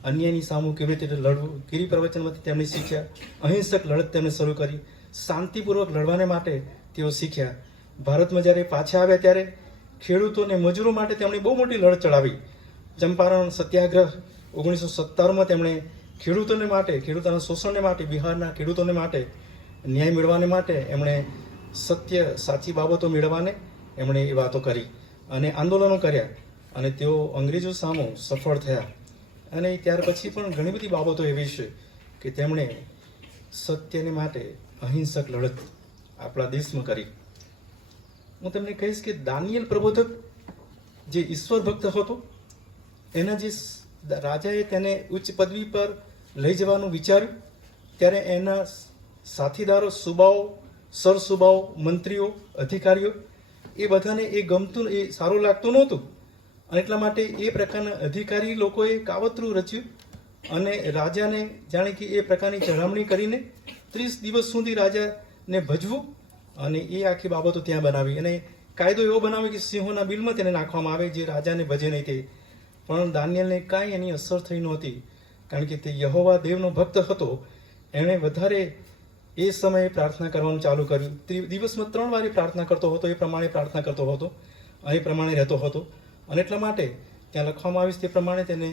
અન્યની સામું કેવી રીતે લડવું. ગિરી પ્રવચનમાંથી તેમણે શીખ્યા, અહિંસક લડત તેમણે શરૂ કરી, શાંતિપૂર્વક લડવાને માટે તેઓ શીખ્યા. ભારતમાં જ્યારે પાછા આવ્યા ત્યારે ખેડૂતોને મજૂરો માટે તેમણે બહુ મોટી લડત ચડાવી. ચંપારણ સત્યાગ્રહ 1957માં તેમણે ખેડૂતોને માટે, ખેડૂતોના શોષણને માટે, બિહારના ખેડૂતોને માટે ન્યાય મેળવવાને માટે એમણે સત્ય, સાચી બાબતો મેળવવાને એમણે એ વાતો કરી અને આંદોલનો કર્યા, અને તેઓ અંગ્રેજો સામે સફળ થયા. અને ત્યાર પછી પણ ઘણી બધી બાબતો એવી છે કે તેમણે સત્યને માટે અહિંસક લડત આપણા દેશમાં કરી. હું તમને કહીશ કે દાનિયેલ પ્રબોધક જે ઈશ્વર ભક્ત હતો, એના જે રાજાએ તેને ઉચ્ચ પદવી પર લઈ જવાનું વિચાર્યું, ત્યારે એના સાથીદારો, સુબાઓ, સરસુબાઓ, મંત્રીઓ, અધિકારીઓ, એ બધાને એ ગમતું, એ સારું લાગતું નહોતું. અને એટલા માટે એ પ્રકારના અધિકારી લોકોએ કાવતરું રચ્યું અને રાજાને જાણે કે એ પ્રકારની ચડામણી કરીને 30 દિવસ સુધી રાજાને ભજવું, અને એ આખી બાબતો ત્યાં બનાવી. અને કાયદો એવો બનાવ્યો કે સિંહોના બિલમાં તેને નાખવામાં આવે જે રાજાને ભજે નહીં તે. પણ દાનિયેલને કાંઈ એની અસર થઈ નહોતી, કારણ કે તે યહોવા દેવનો ભક્ત હતો. એણે વધારે એ સમયે પ્રાર્થના કરવાનું ચાલુ કર્યું. દિવસમાં 3 વાર પ્રાર્થના કરતો હતો, એ પ્રમાણે પ્રાર્થના કરતો હતો અને એ પ્રમાણે રહેતો હતો. અને એટલા માટે ત્યાં લખવામાં આવ્યું તે પ્રમાણે તેને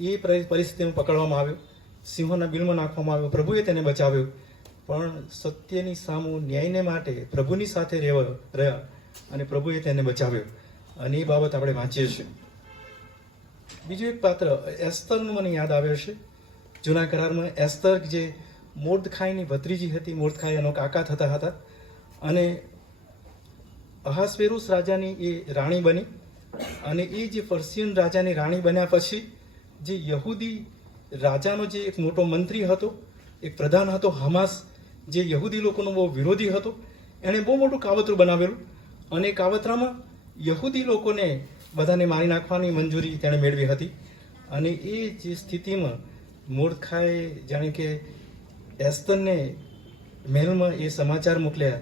એ પરિસ્થિતિમાં પકડવામાં આવ્યો, સિંહોના બિલમાં નાખવામાં આવ્યો. પ્રભુએ તેને બચાવ્યો, પણ સત્યની સામું ન્યાયને માટે પ્રભુની સાથે રહ્યા, અને પ્રભુએ તેને બચાવ્યો. અને એ બાબત આપણે વાંચીએ છીએ. બીજું એક પાત્ર એસ્તરનું મને યાદ આવ્યો છે. જૂના કરારમાં એસ્તર જે મોર્દખાઈની ભત્રીજી હતી, મોર્દખાઈ એનો કાકા થતા હતા, અને અહાસ્વેરુસ રાજાની એ રાણી બની. અને એ જે પર્શિયન રાજાની રાણી બન્યા પછી જે યહૂદી રાજાનો જે એક મોટો મંત્રી હતો, એક પ્રધાન હતો, હમાસ, જે યહૂદી લોકોનો બહુ વિરોધી હતો, એણે બહુ મોટું કાવતરું બનાવેલું. અને એ કાવતરામાં યહૂદી લોકોને બધાને મારી નાખવાની મંજૂરી તેણે મેળવી હતી. અને એ જે સ્થિતિમાં મોર્દખાએ જાણે કે એસ્તરને મહેલમાં એ સમાચાર મોકલ્યા,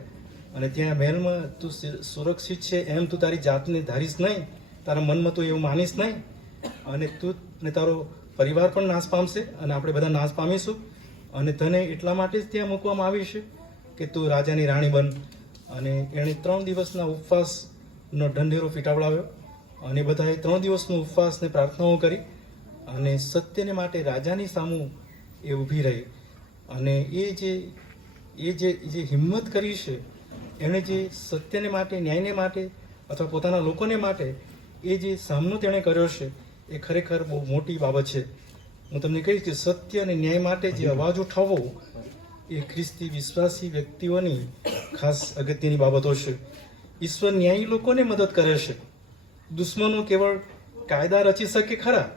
અને ત્યાં મહેલમાં તું સુરક્ષિત છે એમ તું તારી જાતને ધારીશ નહીં, તારા મનમાં તું એવું માનીશ નહીં, અને તું ને તારો પરિવાર પણ નાશ પામશે, અને આપણે બધા નાશ પામીશું, અને તને એટલા માટે જ ત્યાં મૂકવામાં આવી છે કે તું રાજાની રાણી બન. અને એણે 3 દિવસના ઉપવાસનો ઢંઢેરો ફીટાવડાવ્યો, અને બધાએ 3 દિવસનો ઉપવાસને પ્રાર્થનાઓ કરી, અને સત્યને માટે રાજાની સામું એ ઊભી રહી. અને એ જે હિંમત કરી છે, એણે જે સત્યને માટે, ન્યાયને માટે, અથવા પોતાના લોકોને માટે એ જે સામનો તેણે કર્યો છે, એ ખરેખર બહુ મોટી બાબત છે. હું તમને કહીશ કે સત્ય અને ન્યાય માટે જે અવાજ ઉઠાવવો એ ખ્રિસ્તી વિશ્વાસી વ્યક્તિઓની ખાસ અગત્યની બાબતો છે. ઈશ્વર ન્યાયી લોકોને મદદ કરે છે. દુશ્મનો કેવળ કાયદા રચી શકે ખરા,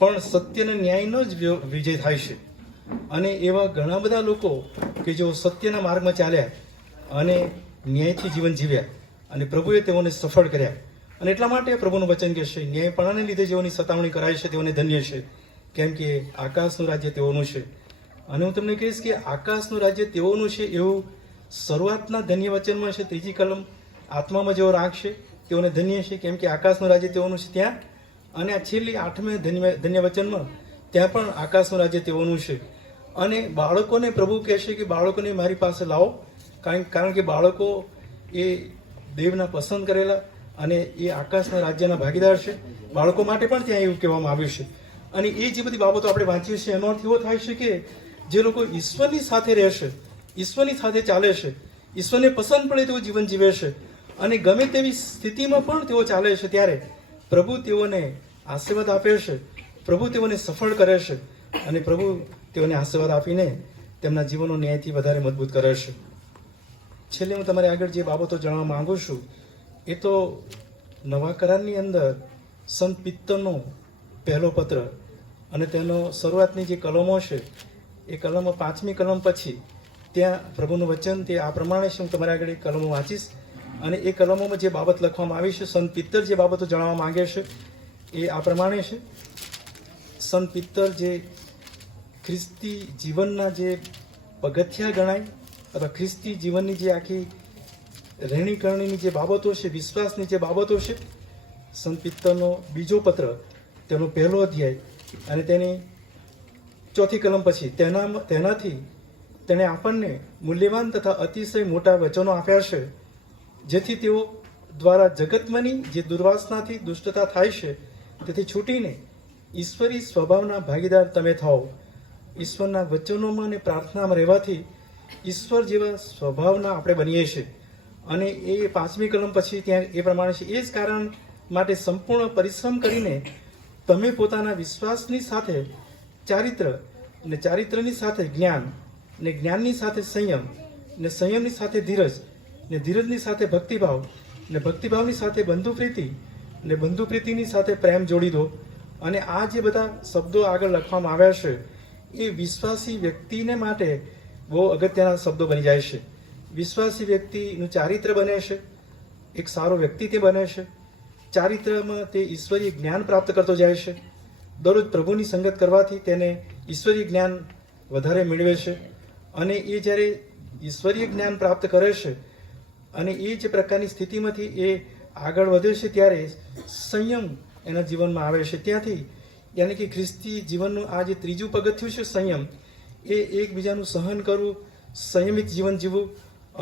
પણ સત્ય અને ન્યાયનો જ વિજય થાય છે. અને એવા ઘણા બધા લોકો કે જેઓ સત્યના માર્ગમાં ચાલ્યા અને ન્યાયથી જીવન જીવ્યા, અને પ્રભુએ તેઓને સફળ કર્યા. અને એટલા માટે પ્રભુનું વચન કહે છે, ન્યાયપણાને લીધે જેઓની સતાવણી કરાય છે તેઓને ધન્ય છે, કેમ કે આકાશનું રાજ્ય તેઓનું છે. અને હું તમને કહીશ કે આકાશનું રાજ્ય તેઓનું છે એવું શરૂઆતના ધન્ય વચનમાં છે, 3જી કલમ, આત્મામાં જેઓ રાખશે તેઓને ધન્ય છે, કેમ કે આકાશનું રાજ્ય તેઓનું છે ત્યાં. અને આ છેલ્લી 8મે ધન્ય વચનમાં ત્યાં પણ આકાશનું રાજ્ય તેઓનું છે. અને બાળકોને પ્રભુ કહેશે કે બાળકોને મારી પાસે લાવો, કારણ કે બાળકો એ દેવના પસંદ કરેલા અને એ આકાશના રાજ્યના ભાગીદાર છે. બાળકો માટે પણ ત્યાં એવું કહેવામાં આવ્યું છે. અને એ જે બધી બાબતો આપણે વાંચીએ છીએ એનો અર્થ એવો થાય છે કે જે લોકો ઈશ્વરની સાથે રહેશે, ઈશ્વરની સાથે ચાલે છે, ઈશ્વરને પસંદ પડે તેવું જીવન જીવે છે, અને ગમે તેવી સ્થિતિમાં પણ તેઓ ચાલે છે, ત્યારે પ્રભુ તેઓને આશીર્વાદ આપે છે પ્રભુ તેઓને સફળ કરે છે અને પ્રભુ તેઓને આશીર્વાદ આપીને તેમના જીવનનો ન્યાયથી વધારે મજબૂત કરે છે. છેલ્લે હું તમારે આગળ જે બાબતો જણાવવા માંગુ છું એ તો નવા કરારની અંદર સંત પિત્તરનો પહેલો પત્ર અને તેનો શરૂઆતની જે કલમો છે એ કલમો 5મી કલમ પછી ત્યાં પ્રભુનું વચન તે આ પ્રમાણે છે. હું તમારે આગળ એ કલમો વાંચીશ અને એ કલમોમાં જે બાબત લખવામાં આવી છે, સંત પિત્તર જે બાબતો જણાવવા માંગે છે એ આ પ્રમાણે છે. સંત પિત્તર જે ખ્રિસ્તી જીવનના જે પગથિયા ગણાય અથવા ખ્રિસ્તી જીવનની જે આખી રહેણીકરણીની જે બાબતો છે, વિશ્વાસની જે બાબતો છે, સંત પિત્તરનો બીજો પત્ર તેનો પહેલો અધ્યાય અને તેની 4થી કલમ પછી તેનાથી તેણે આપણને મૂલ્યવાન તથા અતિશય મોટા વચનો આપ્યા છે, જેથી તેઓ દ્વારા જગતમાંની જે દુર્વાસનાથી દુષ્ટતા થાય છે તેથી છૂટીને ઈશ્વરી સ્વભાવના ભાગીદાર તમે થાઓ. ઈશ્વરના વચનોમાં અને પ્રાર્થનામાં રહેવાથી ઈશ્વર જેવા સ્વભાવના આપણે બનીએ છીએ. અને એ 5મી કલમ પછી ત્યાં એ પ્રમાણે છે, એ જ કારણ માટે સંપૂર્ણ પરિશ્રમ કરીને તમે પોતાના વિશ્વાસની સાથે ચારિત્ર ને ચારિત્રની સાથે જ્ઞાન ને જ્ઞાનની સાથે સંયમ ને સંયમની સાથે ધીરજ ને ધીરજની સાથે ભક્તિભાવ ને ભક્તિભાવની સાથે બંધુપ્રીતિ ને બંધુપ્રીતિની સાથે પ્રેમ જોડી દો. અને આ જે બધા શબ્દો આગળ લખવામાં આવ્યા છે એ વિશ્વાસી વ્યક્તિને માટે બહુ અગત્યના શબ્દો બની જાય છે. વિશ્વાસી વ્યક્તિનું ચારિત્ર બને છે, એક સારો વ્યક્તિ તે બને છે. ચારિત્રમાં તે ઈશ્વરીય જ્ઞાન પ્રાપ્ત કરતો જાય છે. દરરોજ પ્રભુની સંગત કરવાથી તેને ઈશ્વરીય જ્ઞાન વધારે મેળવે છે. અને એ જ્યારે ઈશ્વરીય જ્ઞાન પ્રાપ્ત કરે છે અને એ જે પ્રકારની સ્થિતિમાંથી એ આગળ વધે છે ત્યારે સંયમ એના જીવનમાં આવે છે. ત્યાંથી યાની કે ખ્રિસ્તી જીવનનું આ જે ત્રીજું પગથિયું છે સંયમ, એ એકબીજાનું સહન કરવું, સંયમિત જીવન જીવવું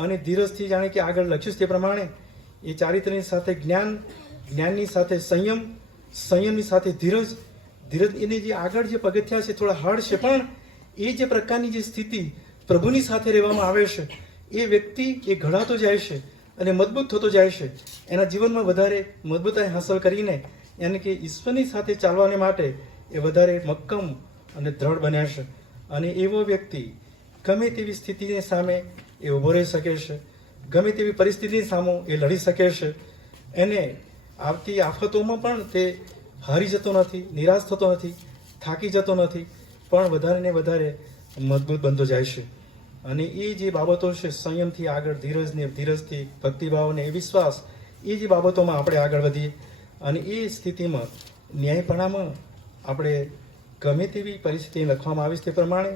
અને ધીરજથી જાણે કે આગળ લખ્યું છે તે પ્રમાણે એ ચારિત્રની સાથે જ્ઞાન, જ્ઞાનની સાથે સંયમ, સંયમની સાથે ધીરજ, ધીરજ એની જે આગળ જે પગથિયા છે થોડા હાર્ડ છે, પણ એ જે પ્રકારની જે સ્થિતિ પ્રભુની સાથે રહેવામાં આવે છે એ વ્યક્તિ એ ઘડાતો જાય છે અને મજબૂત થતો જાય છે. એના જીવનમાં વધારે મજબૂતાઈ હાંસલ કરીને યાની કે ઈશ્વરની સાથે ચાલવાને માટે એ વધારે મક્કમ અને દ્રઢ બન્યા છે. અને એવો વ્યક્તિ ગમે તેવી સ્થિતિની સામે એ ઊભો રહી શકે છે, ગમે તેવી પરિસ્થિતિની સામે એ લડી શકે છે. એને આવતી આફતોમાં પણ તે હારી જતો નથી, નિરાશ થતો નથી, થાકી જતો નથી, પણ વધારે ને વધારે મજબૂત બનતો જાય છે. અને એ જે બાબતો છે સંયમથી આગળ ધીરજને, ધીરજથી ભક્તિભાવ ને વિશ્વાસ, એ જે બાબતોમાં આપણે આગળ વધીએ અને એ સ્થિતિમાં ન્યાયપણામાં આપણે ગમે તેવી પરિસ્થિતિ લખવામાં આવી છે તે પ્રમાણે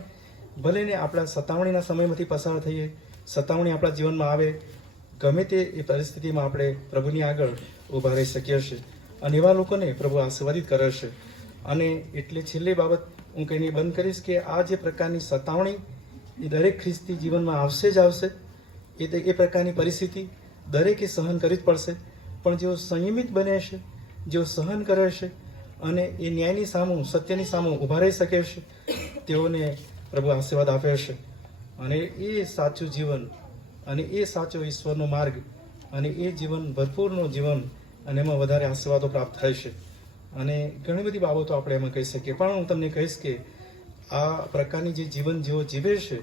ભલે ને આપણા સતાવણીના સમયમાંથી પસાર થઈએ, સતાવણી આપણા જીવનમાં આવે, ગમે તે એ પરિસ્થિતિમાં આપણે પ્રભુની આગળ ઊભા રહી શકીએ છીએ. અને એવા લોકોને પ્રભુ આશીર્વાદિત કરે છે. અને એટલે છેલ્લી બાબત હું કહીને બંધ કરીશ કે આ જે પ્રકારની સતાવણી એ દરેક ખ્રિસ્તી જીવનમાં આવશે જ આવશે. એ પ્રકારની પરિસ્થિતિ દરેકે સહન કરવી જ પડશે. પણ જેઓ સંયમિત બને છે, જેઓ સહન કરે છે અને એ ન્યાયની સામું, સત્યની સામું ઊભા રહી શકે છે, તેઓને પ્રભુ આશીર્વાદ આપે છે. અને એ સાચું જીવન અને એ સાચો ઈશ્વરનો માર્ગ અને એ જીવન ભરપૂરનું જીવન અને એમાં વધારે આશીર્વાદો પ્રાપ્ત થાય છે. અને ઘણી બધી બાબતો આપણે એમાં કહી શકીએ, પણ હું તમને કહીશ કે આ પ્રકારની જે જીવન જેઓ જીવે છે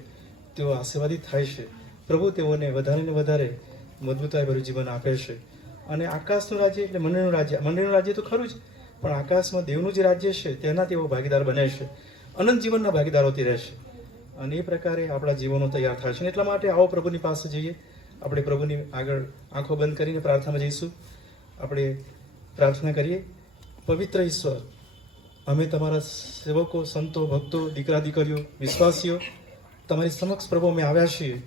તેઓ આશીર્વાદિત થાય છે. પ્રભુ તેઓને વધારે ને વધારે મજબૂતાઈભર્યું જીવન આપે છે. અને આકાશનું રાજ્ય એટલે મંડળનું રાજ્ય, મંડળનું રાજ્ય તો ખરું જ, પણ આકાશમાં દેવનું જે રાજ્ય છે તેના તેઓ ભાગીદાર બને છે, અનંત જીવનના ભાગીદારોથી રહેશે. અને એ પ્રકારે આપણા જીવનો તૈયાર થાય છે. અને એટલા માટે આવો પ્રભુની પાસે જઈએ. આપણે પ્રભુની આગળ આંખો બંધ કરીને પ્રાર્થનામાં જઈશું. આપણે પ્રાર્થના કરીએ. પવિત્ર ઈશ્વર, અમે તમારા સેવકો, સંતો, ભક્તો, દીકરા દીકરીઓ, વિશ્વાસીઓ તમારી સમક્ષ પ્રભુ અમે આવ્યા છીએ.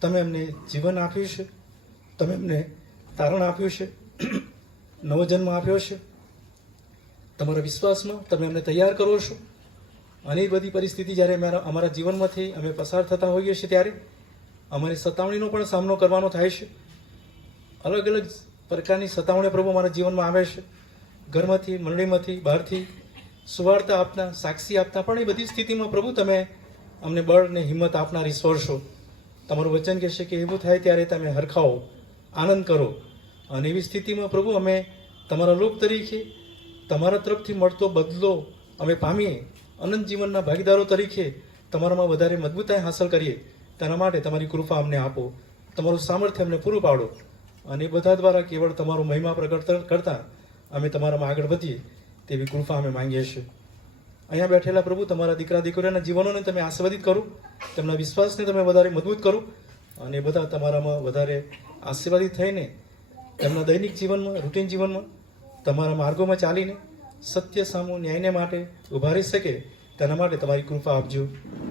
તમે અમને જીવન આપ્યું છે, તમે અમને તારણ આપ્યું છે, નવો જન્મ આપ્યો છે. તમારા વિશ્વાસમાં તમે અમને તૈયાર કરો છો. અને એ બધી પરિસ્થિતિ જ્યારે અમારા જીવનમાંથી અમે પસાર થતા હોઈએ છીએ ત્યારે અમારી સતાવણીનો પણ સામનો કરવાનો થાય છે. અલગ અલગ પ્રકારની સતાવણી પ્રભુ અમારા જીવનમાં આવે છે, ઘરમાંથી, મંડળીમાંથી, બહારથી સુવાર્તા આપતા, સાક્ષી આપતા. પણ એ બધી સ્થિતિમાં પ્રભુ તમે અમને બળ ને હિંમત આપનાર ઈશ્વર છો. તમારું વચન કહેશે કે એવું થાય ત્યારે તમે હરખાઓ, આનંદ કરો. અને એવી સ્થિતિમાં પ્રભુ અમે તમારા લોક તરીકે તમારા તરફથી મળતો બદલો અમે પામીએ, અનંત જીવનના ભાગીદારો તરીકે તમારામાં વધારે મજબૂતાઈ હાંસલ કરીએ, તેના માટે તમારી કૃપા અમને આપો, તમારું સામર્થ્ય અમને પૂરું પાડો, અને એ બધા દ્વારા કેવળ તમારો મહિમા પ્રગટ કરતા અમે તમારામાં આગળ વધીએ તેવી કૃપા અમે માંગીએ છીએ. અહીંયા બેઠેલા પ્રભુ, તમારા દીકરા દીકરીઓના જીવનોને તમે આશીર્વાદિત કરો, તેમના વિશ્વાસને તમે વધારે મજબૂત કરો, અને એ બધા તમારામાં વધારે આશીર્વાદિત થઈને તેમના દૈનિક જીવનમાં, રૂટીન જીવનમાં તમારા માર્ગોમાં ચાલીને સત્ય સામુ ન્યાયને માટે ઊભા રહી શકે તેના માટે તમારી કૃપા આપજો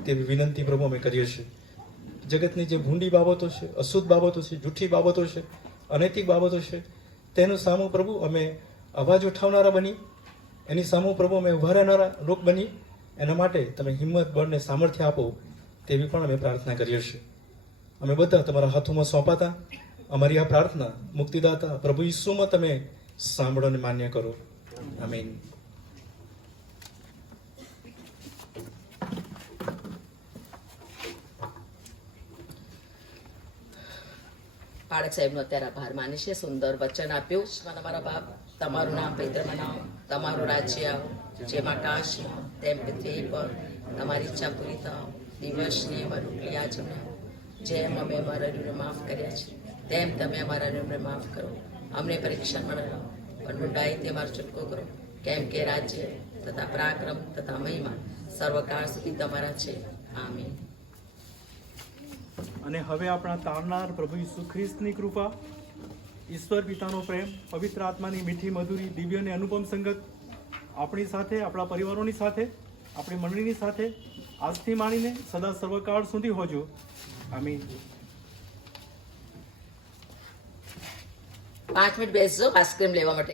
તેવી વિનંતી પ્રભુ અમે કરીએ છીએ. જગતની જે ભૂંડી બાબતો છે, અશુદ્ધ બાબતો છે, જૂઠી બાબતો છે, અનૈતિક બાબતો છે, તેનું સામું પ્રભુ અમે અવાજ ઉઠાવનારા બની, એની સામું પ્રભુ અમે ઊભા રહેનારા લોક બની, એના માટે તમે હિંમત, બળને સામર્થ્ય આપો તેવી પણ અમે પ્રાર્થના કરીએ છીએ. અમે બધા તમારા હાથોમાં સોંપાતા અમારી આ પ્રાર્થના મુક્તિદાતા પ્રભુ ઈસુમાં તમે સાંભળો અને માન્ય કરો. આમીન. બાળક સાહેબનો અત્યારે આભાર માને છે. સુંદર વચન આપ્યું. અમારા બાપ, તમારું નામ પવિત્ર બનાવો, તમારું રાજ્ય આવો, જેમ આકાશમાં તેમ પૃથ્વી પર તમારી ઈચ્છા પૂરી થાવ. દિવસની અમારી રોટલી આજ અમને આપો. જેમ અમે અમારા ઋણને માફ કર્યા છે તેમ તમે અમારા ઋણને માફ કરો. અમને પરીક્ષામાં ન લાવો, પણ ઊંડાઈથી અમારો છૂટકો કરો, કેમ કે રાજ્ય તથા પરાક્રમ તથા મહિમા સર્વકાળ સુધી તમારા છે. આમીન. અને હવે આપણા તારનાર પ્રભુ ઈસુ ખ્રિસ્તની કૃપા, ઈશ્વર પિતાનો પ્રેમ, પવિત્ર આત્માની મીઠી મધુરી, દિવ્ય અને અનુપમ સંગત આપણી સાથે, આપણા પરિવારોની સાથે, આપણી મંડળીની સાથે આજથી માણીને સદા સર્વકાળ સુધી હોજો. આમીન. 5 મિનિટ બેસજો આઈસ્ક્રીમ લેવા માટે.